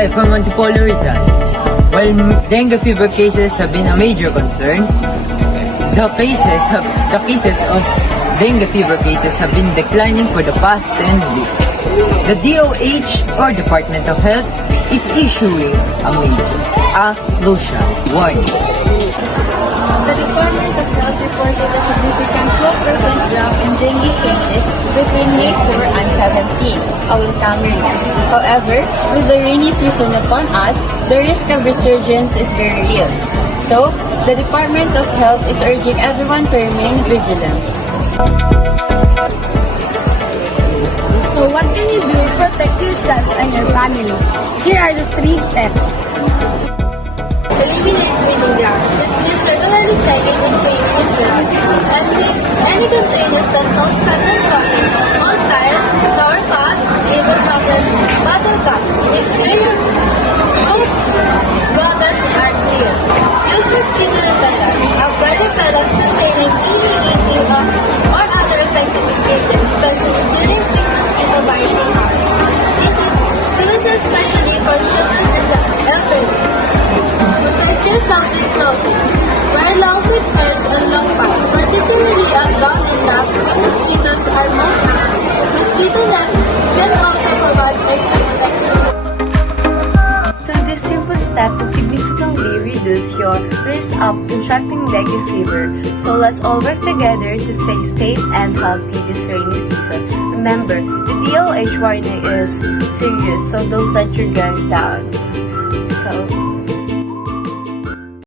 Hi, from Antipolo Rizal. While dengue fever cases have been a major concern, the cases of dengue fever cases have been declining for the past 10 weeks. The DOH, or Department of Health, is issuing a crucial warning. The Department of Health reported a significant 12% drop in dengue cases between May 4 and 17, our calendar year. However, with the rainy season upon us, the risk of resurgence is very real. So, the Department of Health is urging everyone to remain vigilant. So what can you do to protect yourself and your family? Here are the 3 steps. Eliminate breeding grounds. This means regularly checking and cleaning your surroundings. Empty any containers that hold standard clothing, old tires, flower pots, paper bottles, bottle caps. Make sure your roof gutters are clear. Use mosquito repellents. Avoid repellents containing any or other effective ingredients, especially during peak mosquito biting hours. This is especially for children and the elderly. Protect yourself with clothing. Wear long-fit shirts and long pants, particularly on dawn and dusk when mosquitoes are most active. Mosquito nets can also provide extra protection. So this simple step will significantly reduce your risk of contracting dengue fever. So let's all work together to stay safe and healthy this rainy season. Remember, the DOH warning is serious, so don't let your guard down. So